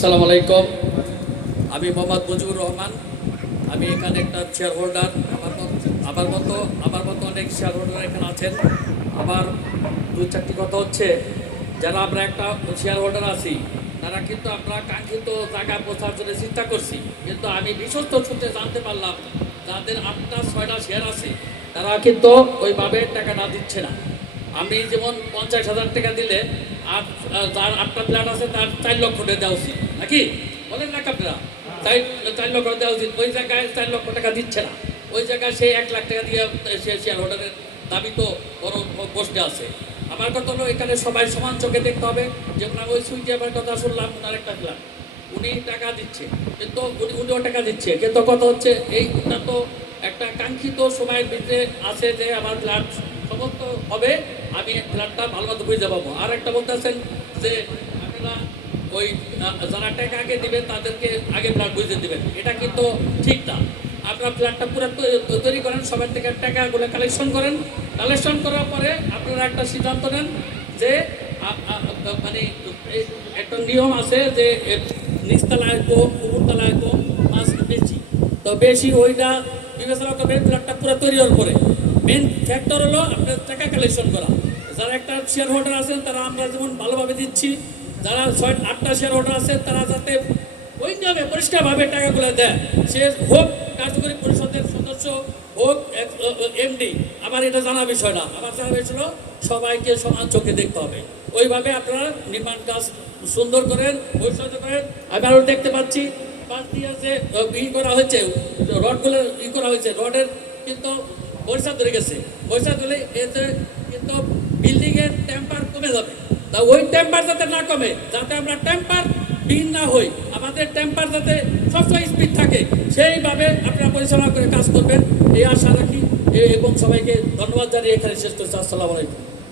সালাম আলাইকুম। আমি মোহাম্মদ মুজিবুর রহমান। আমি এখানে একটা শেয়ার হোল্ডার আমার মত- আমার মতো আমার মতো অনেক শেয়ার হোল্ডার এখানে আছেন। আমার দু চারটি কথা হচ্ছে, যারা আমরা একটা শেয়ার হোল্ডার আছি, তারা কিন্তু আমরা কাঙ্ক্ষিত জায়গা পৌঁছার জন্য চিন্তা করছি। কিন্তু আমি বিশ্বস্ত সূত্রে জানতে পারলাম, যাদের আটটা, ছয়টা শেয়ার আছে, তারা কিন্তু ওইভাবে টাকা না দিচ্ছে না। আমি যেমন পঞ্চাশ হাজার টাকা দিলে আর যার আটটা প্ল্যাট আছে, তার চার লক্ষ টাকা দেওয়া উচিত। নাকি? বলেন না আপনারা চার চার লক্ষ দেওয়া উচিত। ওই জায়গায় চার লক্ষ টাকা দিচ্ছে না। ওই জায়গায় সে এক লাখ টাকা দিয়ে সে শেয়ার হোল্ডারের দাবি তো বড় পোস্টে আছে। আমার কথা হলো, এখানে সবাই সমান চোখে দেখতে হবে যেমন আমি ওই সুইটি আমার কথা শুনলাম, ওনার একটা প্ল্যান উনি টাকা দিচ্ছে। কিন্তু উনি, উনিও টাকা দিচ্ছে। কিন্তু কথা হচ্ছে, এই তো একটা কাঙ্ক্ষিত সময়ের ভিতরে আছে যে আমার ফ্ল্যাট সমস্ত হবে আমি ফ্ল্যাটটা ভালো মতো বুঝতে পাবো। আর একটা বলতেছেন যে আপনারা ওই যারা টাকা আগে দিবেন তাদেরকে আগে ফ্ল্যাট বুঝতে দিবেন। এটা কিন্তু ঠিক না। আপনারা ফ্ল্যাটটা পুরো তৈরি করেন সবার থেকে টাকাগুলো কালেকশন করেন। কালেকশন করার পরে আপনারা একটা সিদ্ধান্ত নেন যে মানে একটা নিয়ম আছে যে এ, নিচতলায় কম উপরতলায় কম মাছ বেশি। তো বেশি ওইটা বিবেচনা করবেন প্ল্যাটটা পুরো তৈরি হওয়ার পরে। মেন ফ্যাক্টর হলো আপনার টাকা কালেকশন করা। যারা একটা শেয়ার হোল্ডার আছেন, তারা আমরা যেমন ভালোভাবে দিচ্ছি, যারা ছয়, আটটা শেয়ার হোল্ডার আছে তারা যাতে ওই নিয়মে পরিষ্কারভাবে টাকাগুলো দেয়। সে হোক কার্যকরী পরিষদের সদস্য হোক এমডি আমার এটা জানা বিষয় না। আমার জানা বিষয় সবাইকে সমান চোখে দেখতে হবে। ওইভাবে আপনারা নির্মাণ কাজ সুন্দর করেন পরিচর্যা করেন। আমি আরও দেখতে পাচ্ছি পাশ দিয়ে যে ই করা হয়েছে রডগুলো ই করা হয়েছে, রডের কিন্তু পরিষ্কার ধরে গেছে। পরিষ্কার ধরে এতে কিন্তু বিল্ডিংয়ের টেম্পার কমে যাবে। তা ওই টেম্পার যাতে না কমে, যাতে আমরা টেম্পার বিহীন না হই, আমাদের টেম্পার যাতে সবসময় স্পিড থাকে, সেইভাবে আপনারা পরিচালনা করে কাজ করবেন। এই আশা রাখি এবং সবাইকে ধন্যবাদ জানিয়ে এখানে শেষ করছি। আসসালামু আলাইকুম।